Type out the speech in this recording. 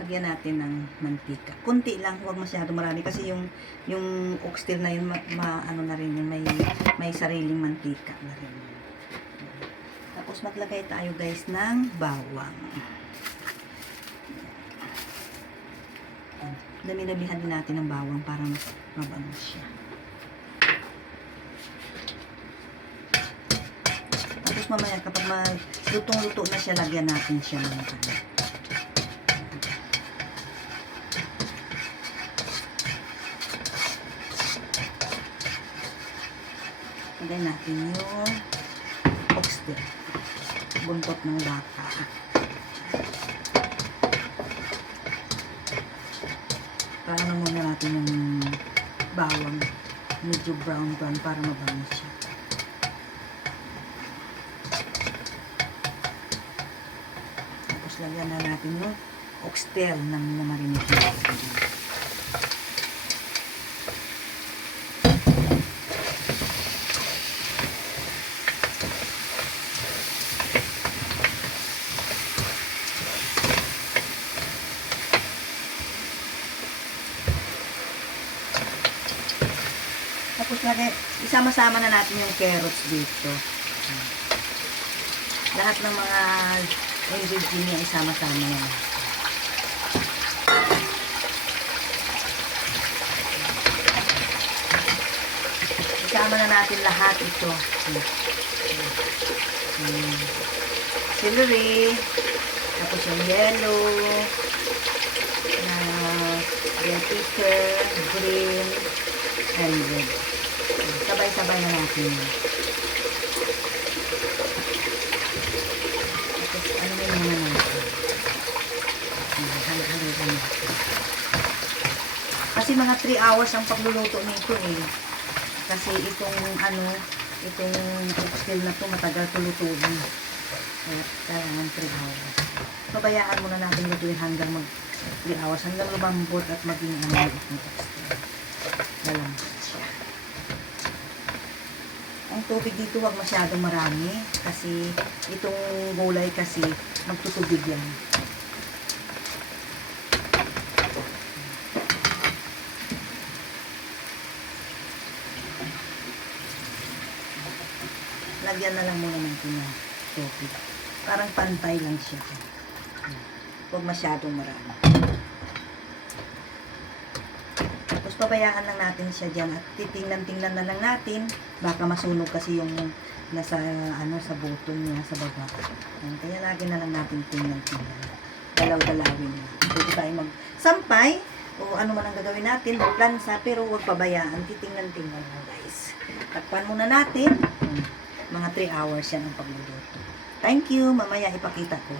Lagyan natin ng mantika. Kunti lang, huwag masyado marami kasi yung oxtail na yun ano na rin yun, may sariling mantika na rin. Tapos maglagay tayo guys ng bawang. Dami-damihan din natin ng bawang para mabango siya. Tapos mamaya kapag lutong-luto na siya, lagyan natin siya ng ano. Lagyan natin yung oxtail, buntot ng baka. Paano muna natin yung bawang, medyo brown para mabango siya. Tapos lagyan na natin yung oxtail na marinate natin. Tapos isama-sama na natin yung carrots dito. Lahat ng mga ingredients niya isama-sama na. Isama na natin lahat ito. Celery, tapos yung yellow, bell pepper, green, and red. Sabay-sabay na natin. Tapos ano na naman natin. Halo-halo natin. Kasi mga 3 hours ang pagluluto nito eh. Kasi itong oxtail na to matagal lutuin. Kaya kailangan 3 hours. Pabayaan muna natin lutuin hanggang mag 3 hours. Hanggang lumambot at maging itong oxtail. Lalambot siya. Ang tubig dito wag masyadong marami kasi itong gulay kasi magtutubig yan. Lagyan na lang muna natin ng tubig. Parang pantay lang siya. Huwag masyadong marami. Tapos pabayaan lang natin siya dyan at titingnan-tingnan na lang natin. Baka masunog kasi yung nasa sa button niya sa baba. Kaya lagi na lang natin tingnan-tingnan. Dalaw-dalawin na. Pwede tayo magsampay o ano man ang gagawin natin, magplansa, pero huwag pabayaan. Titingnan-tingnan lang guys. Takpan muna natin. Mga 3 hours yan ang pagluluto. Thank you. Mamaya ipakita ko.